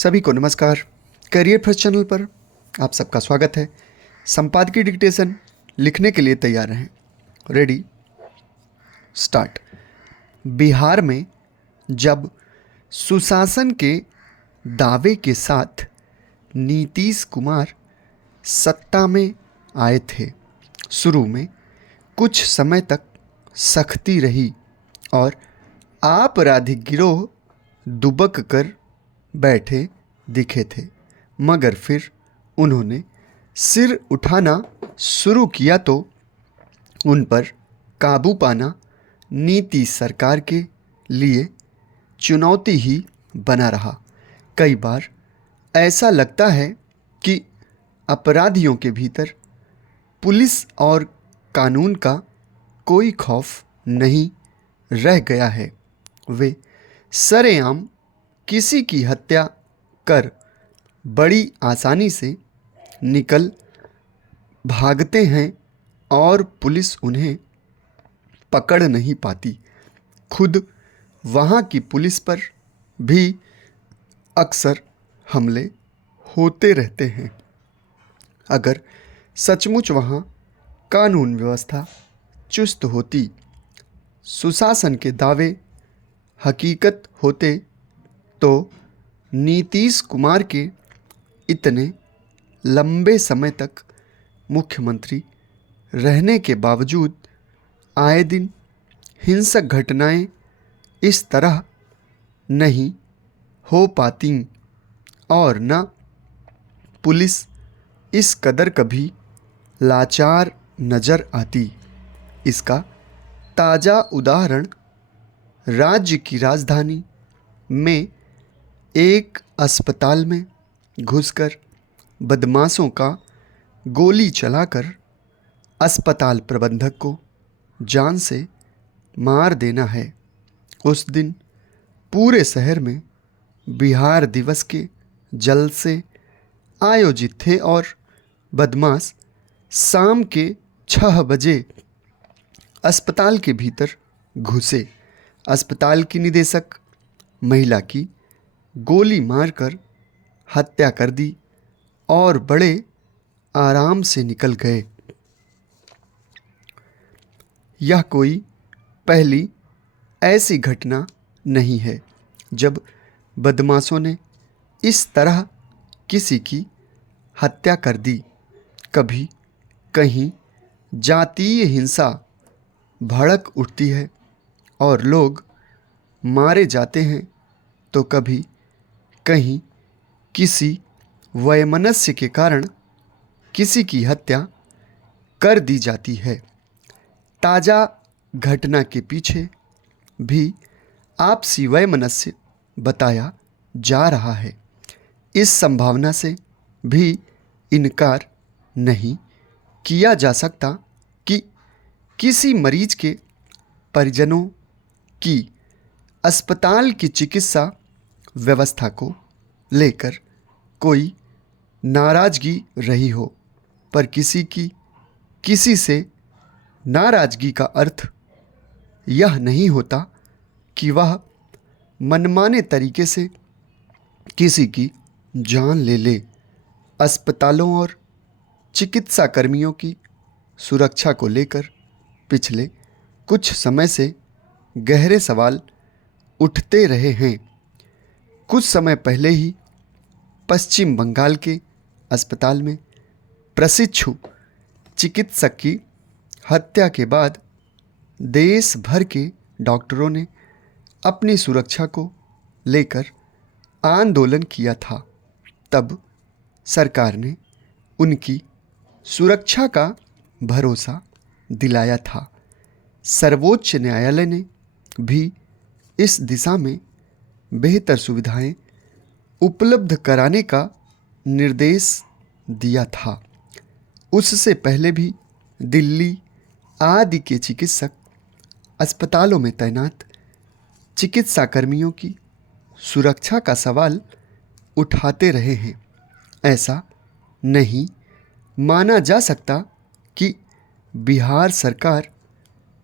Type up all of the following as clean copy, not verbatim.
सभी को नमस्कार। करियर फर्स्ट चैनल पर आप सबका स्वागत है। संपादकीय डिक्टेशन लिखने के लिए तैयार रहें। Ready start. बिहार में जब सुशासन के दावे के साथ नीतीश कुमार सत्ता में आए थे, शुरू में कुछ समय तक सख्ती रही और आपराधिक गिरोह दुबक कर बैठे दिखे थे, मगर फिर उन्होंने सिर उठाना शुरू किया तो उन पर काबू पाना नीतीश सरकार के लिए चुनौती ही बना रहा। कई बार ऐसा लगता है कि अपराधियों के भीतर पुलिस और कानून का कोई खौफ नहीं रह गया है। वे सरेआम किसी की हत्या कर बड़ी आसानी से निकल भागते हैं और पुलिस उन्हें पकड़ नहीं पाती। खुद वहाँ की पुलिस पर भी अक्सर हमले होते रहते हैं। अगर सचमुच वहाँ कानून व्यवस्था चुस्त होती, सुशासन के दावे हकीकत होते, तो नीतीश कुमार के इतने लंबे समय तक मुख्यमंत्री रहने के बावजूद आए दिन हिंसक घटनाएं इस तरह नहीं हो पाती और न पुलिस इस कदर कभी लाचार नज़र आती। इसका ताज़ा उदाहरण राज्य की राजधानी में एक अस्पताल में घुसकर बदमाशों का गोली चलाकर अस्पताल प्रबंधक को जान से मार देना है। उस दिन पूरे शहर में बिहार दिवस के जलसे आयोजित थे और बदमाश शाम के 6 बजे अस्पताल के भीतर घुसे। अस्पताल की निदेशक महिला की गोली मारकर हत्या कर दी और बड़े आराम से निकल गए। यह कोई पहली ऐसी घटना नहीं है जब बदमाशों ने इस तरह किसी की हत्या कर दी। कभी कहीं जातीय हिंसा भड़क उठती है और लोग मारे जाते हैं, तो कभी कहीं किसी वैमनस्य के कारण किसी की हत्या कर दी जाती है। ताज़ा घटना के पीछे भी आपसी वैमनस्य बताया जा रहा है। इस संभावना से भी इनकार नहीं किया जा सकता कि किसी मरीज के परिजनों की अस्पताल की चिकित्सा व्यवस्था को लेकर कोई नाराज़गी रही हो, पर किसी से नाराज़गी का अर्थ यह नहीं होता कि वह मनमाने तरीके से किसी की जान ले ले। अस्पतालों और चिकित्सा कर्मियों की सुरक्षा को लेकर पिछले कुछ समय से गहरे सवाल उठते रहे हैं। कुछ समय पहले ही पश्चिम बंगाल के अस्पताल में प्रशिक्षु चिकित्सक की हत्या के बाद देश भर के डॉक्टरों ने अपनी सुरक्षा को लेकर आंदोलन किया था। तब सरकार ने उनकी सुरक्षा का भरोसा दिलाया था। सर्वोच्च न्यायालय ने भी इस दिशा में बेहतर सुविधाएं उपलब्ध कराने का निर्देश दिया था। उससे पहले भी दिल्ली आदि के चिकित्सक अस्पतालों में तैनात चिकित्सा कर्मियों की सुरक्षा का सवाल उठाते रहे हैं। ऐसा नहीं माना जा सकता कि बिहार सरकार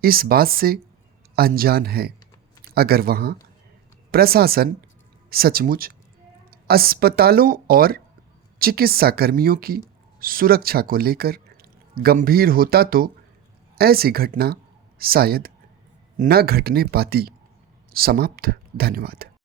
इस बात से अनजान है। अगर वहाँ प्रशासन सचमुच अस्पतालों और चिकित्सा कर्मियों की सुरक्षा को लेकर गंभीर होता तो ऐसी घटना शायद न घटने पाती। समाप्त। धन्यवाद।